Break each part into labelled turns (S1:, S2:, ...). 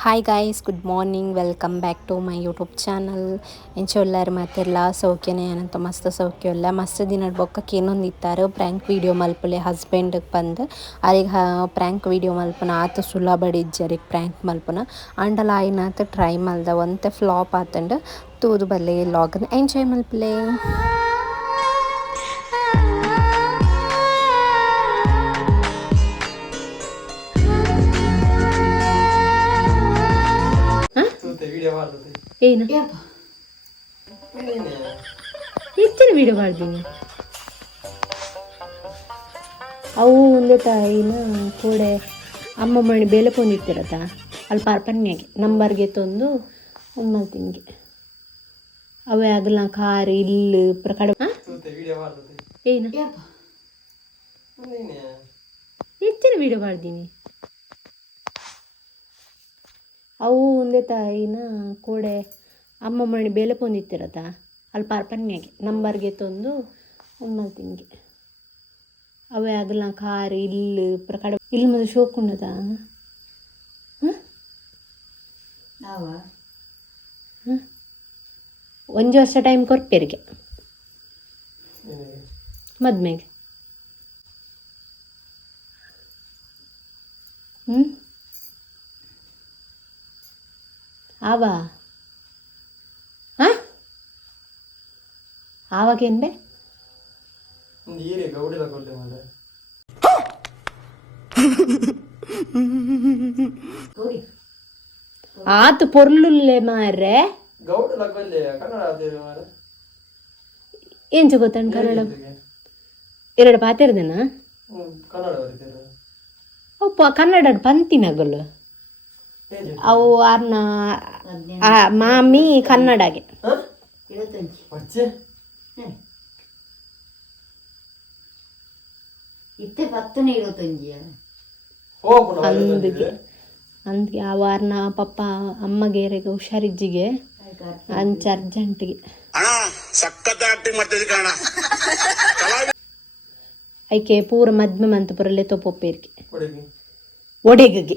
S1: Hi guys good morning welcome back to my YouTube channel ಎಂಚೊಲ್ಲರು ಮಾತೆಲ್ಲ ಸೌಖ್ಯನೇ ಏನಂತ ಮಸ್ತ್ ಸೌಖ್ಯ ಎಲ್ಲ. ಮಸ್ತ್ ದಿನ ಬೊಕ್ಕಕ್ಕೆ ಏನೊಂದು ಇತ್ತಾರೆ? ಪ್ರ್ಯಾಂಕ್ ವೀಡಿಯೋ ಮಲ್ಪಲೆ ಹಸ್ಬೆಂಡಿಗೆ ಬಂದು. ಅಲ್ಲಿಗೆ ಪ್ರ್ಯಾಂಕ್ ವೀಡಿಯೋ ಮಲ್ಪನ. ಆತ ಸುಲಭಡಿಜ್ಜರಿಗೆ ಪ್ರ್ಯಾಂಕ್ ಮಲ್ಪನ. ಅಂಡಲ ಆಯ್ನಾತ ಟ್ರೈ ಮಲ್ದ ಒಂತೆ ಫ್ಲಾಪ್ ಆತಂಡು ತೂದು ಬಲ್ಲೆ ಲಾಗನ್ ಎಂಜಾಯ್ ಮಲ್ಪಲೆ.
S2: ವಿಡಿಯೋ ಮಾಡ್ತದೆ
S1: ಏನು? ಹೆಚ್ಚಿನ ವೀಡಿಯೋ ಮಾಡ್ತೀನಿ ಅವು ಒಂದೇ ತಾಯಿನ ಕೂಡೆ ಅಮ್ಮ ಮಣಿ ಬೇಲೆ ಪೊಂದಿರ್ತಿರತ್ತ ಅಲ್ಲಿ ಪಾರ್ಪನ್ಯಾಗೆ ನಂಬರ್ಗೆ ತಂದು ಮಾಡ್ತೀನಿ ಅವೇ ಆಗಲ್ಲ ಖಾರ ಇಲ್ಲಿ ಪ್ರಕಡ ಏನು? ಹೆಚ್ಚಿನ ವೀಡಿಯೋ ಮಾಡ್ತೀನಿ ಅವು ಒಂದೇ ತಾಯಿನ ಕೂಡೆ ಅಮ್ಮ ಮಣಿ ಬೇಲೆ ಪೊಂದಿತ್ತಿರತ್ತ? ಅಲ್ಲಿ ಪಾರ್ಪನ್ಯಾಗೆ ನಂಬರ್ಗೆ ತಂದು ಮಲ್ತಿನ್ಗೆ ಅವೇ ಆಗಲ್ಲ ಕಾರ್ ಇಲ್ಲಿ ಪ್ರಕಾರ ಇಲ್ಲಿ ಮತ್ತೆ ಶೋಕುಂಡದ ಒಂದು ವರ್ಷ ಟೈಮ್ ಕೊರ್ಪೇರಿಗೆ. ಮದ್ಮೆಗೆ. ಹ್ಞೂ ಆವ? ಹಾಂ? ಆವಾಗೇನು ಬೇ? ಆತು ಪೊರ್ಲುಲ್ಲೆ ಮಾರ್ರೆ.
S2: ಗೌಡಿಲ ಕೊಲ್ಲೆ ಕನ್ನಡ
S1: ಎರಡು ಪಾತಿರ್ದೇನಾ? ಅಪ್ಪ ಕನ್ನಡ ಪಂತಿನಗಲು
S2: ಹೇಗೆ
S1: ಅವು ಆರ್ನ ಆ, ಮಾಮಿ ಕನ್ನಡಗೆ.
S2: ಅಂದ್ಗೆ
S1: ಅಂದಿಗೆ ಅಂದಿಗೆ ಆ ವಾರನ ಪಪ್ಪ ಅಮ್ಮಗೇರೆಗೆ ಹುಷಾರಿಜ್ಜಿಗೆ ಅಂಚ ಅರ್ಜೆಂಟ್ಗೆ. ಐಕೆ ಪೂರ ಮದ್ಮೆ ಮಂತ್ ಪುರಲ್ಲೇ ಒಡೆಗಗೆ.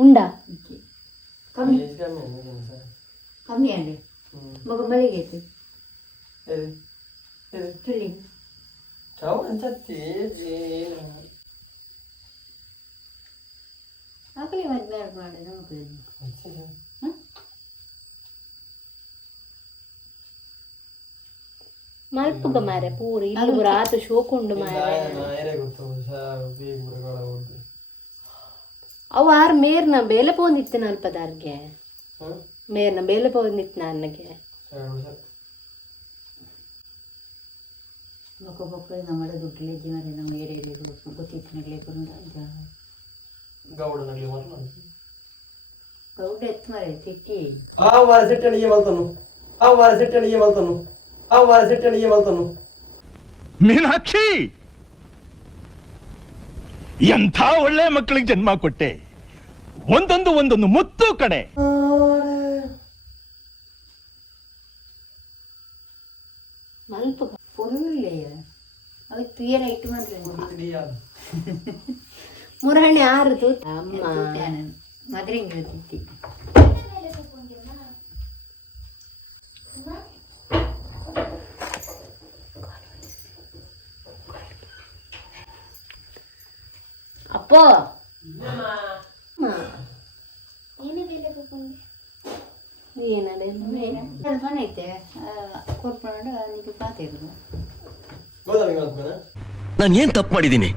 S1: ఉండా కమ్మి అండి మగ
S2: మళ్ళీ అయితే చూడండి Então, essa tese.
S1: Aquele ಅವಾರು ಮೇರ್ನ ಬೇಲೆ ಪೋಂದಿತ್ತೆ
S2: ನಲ್ಪದಾರ್ಗೆ
S1: ಮೇರ್ನ ಬೇಲೆ ಪೋಂದಿತ್ತು ನನಗೆ.
S3: ಬೊಕ್ಕ ಬೊಕ್ಕ ನಮ್ಮಳ ದುಡ್ಡಿಲೆ ಜೀವನ ನಮ್ಮ ಏರಿಯಲ್ಲಿ ಗೊತ್ತಿತ್ತು
S2: ನಡಲೆ ಬಂದ.
S3: ಗೌಡ ಎತ್ತು ಮರೆ ಸಿಕ್ಕಿ
S2: ಆ ವಾರ ಸಿಟ್ಟಣಿಗೆ ಮಲ್ತನು ಆ ವಾರ ಸಿಟ್ಟಣಿಗೆ ಮಲ್ತನು ಆ ವಾರ ಸಿಟ್ಟಣಿಗೆ ಮಲ್ತನು
S4: ಮೀನಾಕ್ಷಿ! ಎಂಥ ಒಳ್ಳೆ ಮಕ್ಕಳಿಗೆ ಜನ್ಮ ಕೊಟ್ಟೆ? ಒಂದೊಂದು ಒಂದೊಂದು ಮುತ್ತು ಕಡೆ.
S1: ಮಲ್ಪಕ
S3: ಫುಲ್ಲೆಯ ಅವು ತುಯರ ಇಟ್ಟು ಮಾಡ್ರೆ.
S1: ಮುರಹಣೆ ಆರು ತೂತ ಅಮ್ಮ
S3: ಮದ್ರೆ ಹಿಂಗಿರ್ತಿತ್ತಿ
S1: ಅಪ್ಪೋ ಅಮ್ಮ. ಏನದೆ
S3: ಫೋನ್ ಐತೆ ಕೊರ್ಕೊಂಡು ಅದಕ್ಕೆ ಪಾತಿದ್ರು
S2: ಗೋದಾಮಿ ಮಲ್ಪನ
S5: ನಾನು ಏನ್ ತಪ್ಪು ಮಾಡಿದ್ದೀನಿ?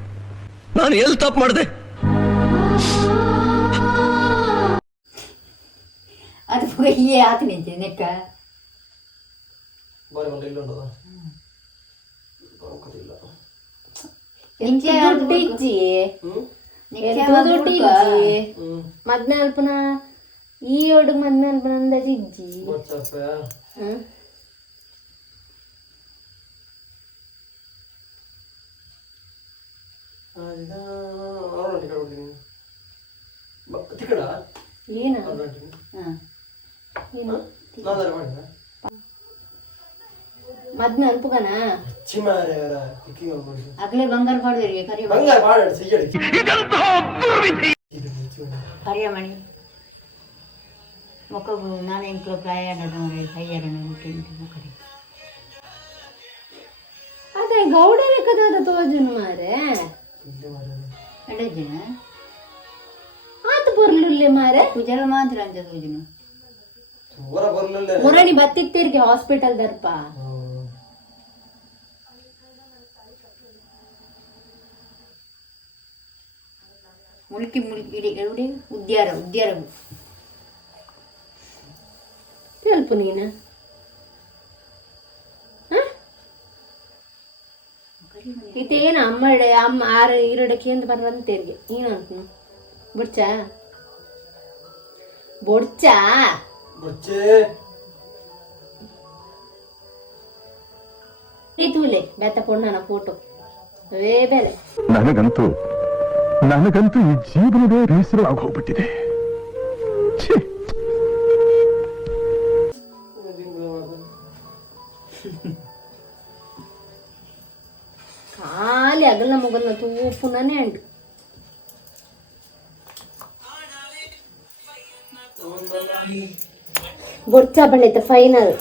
S5: ನಾನು ಎಲ್ಲಿ ತಪ್ಪು ಮಾಡಿದೆ?
S3: ಅದು ಈ ಆತ ನಿಂತೆ ನೆಕ್ಕ.
S2: ಬಾರಿ ಮಲ್ಲ ಇಲ್ಲ ಉಂಟದ ಇಲ್ಲ
S1: ಎಂಚೆ ದುಡ್ಡಿಜ್ಜಿ
S2: ಹ್ಮ್
S3: ನೆಕ್ಕ
S1: ಎಂತ ದುಡ್ಡಿಜ್ಜಿ
S2: ಹ್ಮ್
S1: ಮದ್ನಾಲ್ಪನ ಈ ಒಡುಗ್ ಮದ್ನ ಬಂದ ಜಿಜ್ಜಿ
S2: ಬೊಚ್ಚಪ್ಪ
S1: ಹ್ಮ್
S2: ಆಯ್ತಾ ಅವರೊಂದು ಕಡೆ ತಿಕ್ಕಡ
S1: ಏನ
S2: ಅವರೊಂದು
S3: ಹಾಂ
S1: ಏನು ಮದ್ನ ಅನ್ಪುಗನ?
S3: ಅಗ್ಲೇ ಬಂಗಾರ ಮಾಡಿದ್ರಿ ಕರಿ
S2: ಬಂಗಾರ
S3: ಕರಿಯಮಣಿ ಮೊಕ್ಕಗು ನಾನು ಇಂಕ್ಲೋ ಪ್ರಾಯಾಡದವರೆ
S1: ಅದೇ ಗೌಡರ ಕದಾದ ತೋಜನ್ ಮಾರೆ.
S3: ಎಡಜನ
S1: ಆತ ಬರ್ಲಿಲ್ಲ ಮಾರೆ.
S3: ಪೂಜಾರ ಮಾತ್ರ ಅಂತ ತೋಜನು.
S2: ಮುರಣಿ ಬರ್ಲಿಲ್ಲ.
S1: ಬತ್ತಿತ್ತೇರಿಗೆ ಹಾಸ್ಪಿಟಲ್ ದರ್ಪ.
S3: ములికి ములికి ఎవడి ఉద్యార ఉద్యారము తెలుపు
S1: నేను ಇದು ಏನು ಅಮ್ಮ ಇಡ ಅಮ್ಮ ಆರ ಈರಡಕ್ಕೆ ಎಂದು ಬರುವಂತ ತೆರಿಗೆ ಏನು ಅಂತ ಬುಡ್ಚ
S2: ಬೊಡ್ಚ
S1: ತೂಲೆ ಬೆತ್ತ ಪೊಣ್ಣನ ಫೋಟೋ ಬೇಲೆ
S4: ನನಗಂತೂ ನನಗಂತೂ ಈ ಜೀವನವೇ ಬೇಸರವಾಗಿ ಹೋಗ್ಬಿಟ್ಟಿದೆ
S1: ಖಾಲಿ ಅಗಲ ಮಗಲ್ನ ತೂಪುನನೇ ಅಂಡು ಬೊಡ್ಚ ಬಣ್ಣೈತೆ ಫೈನಲ್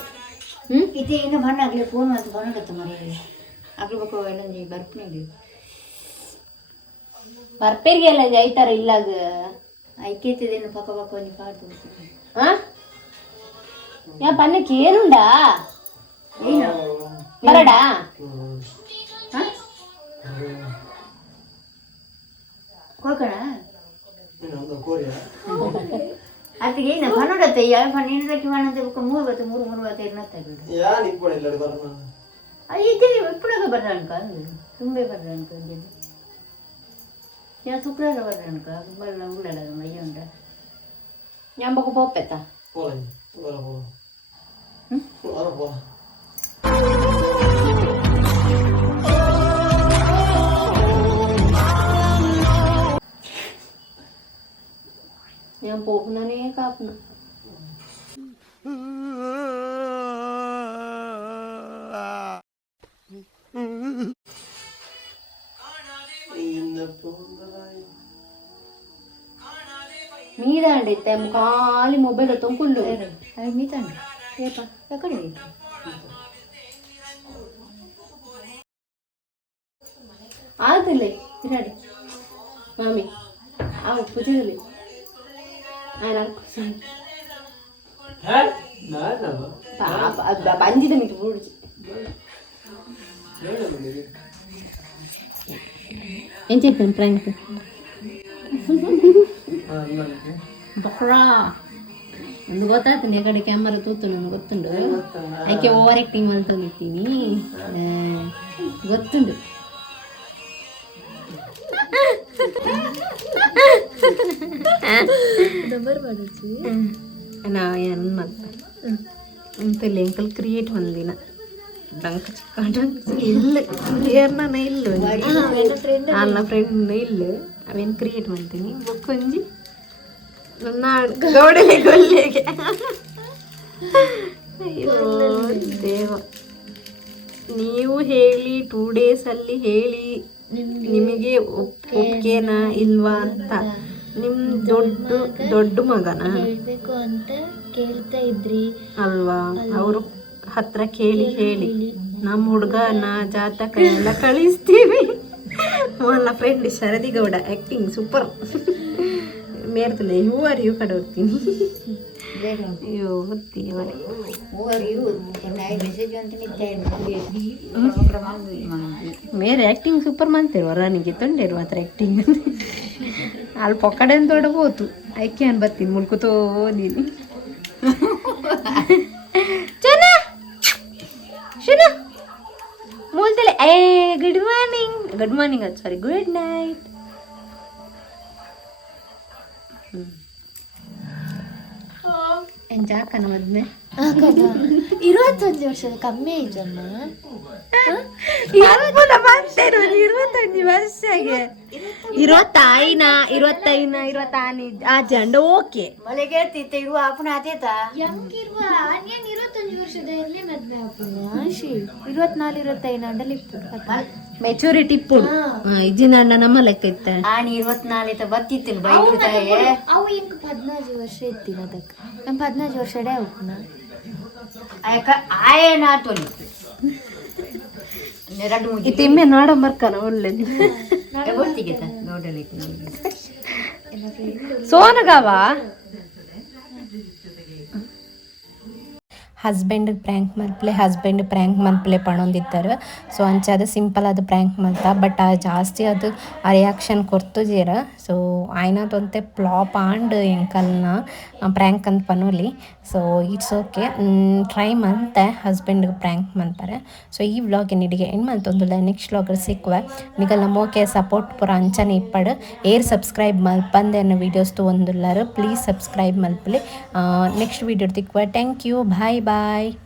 S1: ಹ್ಮ್?
S3: ಇದೇನು ಇನ್ನು ಬಣ್ಣ ಆಗ್ಲಿ ಫೋನ್ ಮತ್ತು ಬಣ್ಣಗತ್ತ ಮರಿ. ಆಗ್ಲಬೇಕು ಏನಂದ್ರೆ ಬರ್ಪಣಿಗೆ
S1: ಬರ್ಪೆರಿಗೆಲ್ಲ ಐತಾರ ಇಲ್ಲಾಗ
S3: ಐಕ್ಯತಿದೇನು ಪಕ್ಕ ಪಕ್ಕ ಒಂದು ಪಾಡ್ದು
S1: ಹಾ ಯಾ ಪನ್ನಕ್ಕೆ ಏನುಂಡಾ
S3: ಏನು
S2: ಬರಡಾ ಕೋಕಣ
S3: ಅದಕ್ಕೆ ಏನು ಪನ್ನೋಡತ್ತೆ ಯಾವ ಪನ್ನಿಂದಕ್ಕೆ ಮಾಡಂತ ಮೂರು ಬತ್ತೆ ಮೂರು ಮೂರು ಬತ್ತೆ ಇರ್ನತ್ತೆ
S2: ಯಾ ನಿಪ್ಪಳ ಇಲ್ಲ ಬರಣ
S3: ಅನ್ಕೊಂಡು Ya tuh kira lo kan enggak, kembali lo udah dalam aja
S1: udah. Yang
S2: bagus apa peta? Boleh, Yang
S1: bagus mana nih
S2: kap? Mm-hmm.
S1: మీద అండి ఖాళీ మొబైల్ తొంకుళ్ళు
S3: అవి మీద అండి ఎక్కడ
S1: ఆగుతుందిలే తిరాడు మామీ ఉప్పు పుచ్చుదిలే ఆయన పాప బంధితం
S2: మీకు పూడ్చి
S1: ఏం చెప్పాను ప్రాంక్
S2: ಹಾ ನನಗೆ
S1: ಬಹ್ರಾ ಒಂದು ಗೊತ್ತಾಗ್ತಾನೆ ಆ ಕಡೆ ಕ್ಯಾಮರಾ ತೂತು ನನಗೆ ಗೊತ್ತುಂಡು ಆಕೆ ಓವರ್ ಆ್ಯಕ್ಟಿಂಗ್ ಮಾಡ್ಕೊಂಡಿರ್ತೀನಿ ಗೊತ್ತುಂಡು ನಾ ಏನು ಅಂತಿಲ್ಲ ಎಂಕಲ್ ಕ್ರಿಯೇಟ್ ಒಂದಿನ ಡಂಕ್ ಇಲ್ಲ ಏರ್ನ ಇಲ್ಲ ನನ್ನ ಫ್ರೆಂಡ್ ಇಲ್ಲ ಅವೇನು ಕ್ರಿಯೇಟ್ ಮಾಡ್ತೀನಿ ಬೊಕ್ಕೊಂಜಿ ನನ್ನ ಗೌಡಲೆ ಗೊಲ್ಲೆಗೆ ಅಯ್ಯೋ ದೇವ. ನೀವು ಹೇಳಿ ಟೂ ಡೇಸಲ್ಲಿ ಹೇಳಿ ನಿಮಗೆ ಓಕೆನಾ ಇಲ್ವಾ ಅಂತ. ನಿಮ್ ದೊಡ್ಡ ದೊಡ್ಡ ಮಗನ?
S6: ಹೇಳ್ಬೇಕು ಅಂತ ಕೇಳ್ತಾ ಇದ್ರಿ.
S1: ಅಲ್ವಾ? ಅವರು ಹತ್ರ ಕೇಳಿ ಹೇಳಿ. ನಮ್ಮ ಹುಡುಗನ ಜಾತಕ ಎಲ್ಲ ಕಳಿಸ್ತೀವಿ. ನನ್ನ friend Sharadi Gowda acting super ಮೇರ್ತಲೆ who are you ಕಡೆ ಹೋಗ್ತೀನಿ. ಅಯ್ಯೋ ದೇವರೇ
S3: ಇವು
S1: ಮೇರೆ ಆ್ಯಕ್ಟಿಂಗ್ ಸೂಪರ್ ಮಾಡ್ತೇವೆ ರಾನಿಗೆ ತೊಂಡೇರು ಮಾತ್ರ ಆ್ಯಕ್ಟಿಂಗ್ ಅಲ್ಲಿ ಪೊಕ್ಕಡೆ ಅಂತ ಹೋತು ಐಕೆ ಅನ್ ಬರ್ತೀನಿ ಮುಲ್ಕುತೋ ನೀನು. ಶುನ. ಮೂಲ್ತಲೆ ಏ ಗುಡ್ ಮಾರ್ನಿಂಗ್ ಗುಡ್ ಮಾರ್ನಿಂಗ್ ಅದು ಸಾರಿ ಗುಡ್ ನೈಟ್ ಎಂಜಾಕನ ಆ ಜಂಡ ಓಕೆ.
S3: ಇರುವ
S6: ಇರುವತ್ತೊಂದು ವರ್ಷದ ಕಮ್ಮಿ ಮದ್ವೆ ಇರುವತ್ನಾಲ್
S1: ಮೆಚುರಿಟಿ ಅಣ್ಣ ನಮ್ಮ ಲೆಕ್ಕ ಇತ್ತ.
S3: ಆನಿ ಇರುವತ್ನಾಲ್ ಇತ್ತ ಬತ್ತಿತ್ತು
S6: ಬೈಕ್ ಅವು ಪದ್ನಾಲ್ಕು ವರ್ಷ ಇತ್ತಿನ ಅದಕ್ಕೆ. ನಮ್ ಪದ್ನಾಲ್ಕು ವರ್ಷ ಡೇ ಹೋಗ್ನ
S1: ತಿಮ್ಮೆ ನಾಡ ಮರ್ಕನ ಒಳ್ಳೆ.
S3: ಗೊತ್ತಿಗೆ ನೋಡಲಿ
S1: ಸೋನಗವ? ಹಸ್ಬೆಂಡ್ ಪ್ರ್ಯಾಂಕ್ ಮಲ್ಪಲೆ ಹಸ್ಬೆಂಡ್ ಪ್ರ್ಯಾಂಕ್ ಮಲ್ಪಲೆ ಪಣೊಂದಿದ್ದಾರೆ. ಸೊ ಅದು ಸಿಂಪಲ್ ಅದು ಪ್ರ್ಯಾಂಕ್ ಮಲ್ತ ಬಟ್ ಆ ಜಾಸ್ತಿ ಅದು ರಿಯಾಕ್ಷನ್ ಕೊರ್ತು ಜೀರ. ಸೊ ಆಯ್ನದೊಂತೆ ಪ್ಲಾಪ್ ಆಂಡ್ ಎಂಕಲ್ನ ಪ್ರ್ಯಾಂಕ್ ಅಂತ ಪನೋಲಿ. ಸೊ ಇಟ್ಸ್ ಓಕೆ ಟ್ರೈ ಮಂತೆ ಹಸ್ಬೆಂಡ್ ಪ್ರ್ಯಾಂಕ್ ಮಂತಾರೆ ಸೊ ಈ ವ್ಲಾಗ್ ನಿಡಿಗೆ ಏನು ಮಂತೊಂದುಲ್ಲ ನೆಕ್ಸ್ಟ್ ವ್ಲಾಗರ್ ಸಿಕ್ಕುವ ನಿಗಲ್ಲ ಮೋಕೆ ಸಪೋರ್ಟ್ ಪುರ ಅಂಚನೆ ಇಪ್ಪಡು. ಏರ್ ಸಬ್ಸ್ಕ್ರೈಬ್ ಮಲ್ಪಂದೆ ಅನ್ನೋ ವೀಡಿಯೋಸ್ ಒಂದುಲ್ಲಾರು ಪ್ಲೀಸ್ ಸಬ್ಸ್ಕ್ರೈಬ್ ಮಲ್ಪಲಿ next video ತಿಕ್ವೆ thank you bye bye Bye.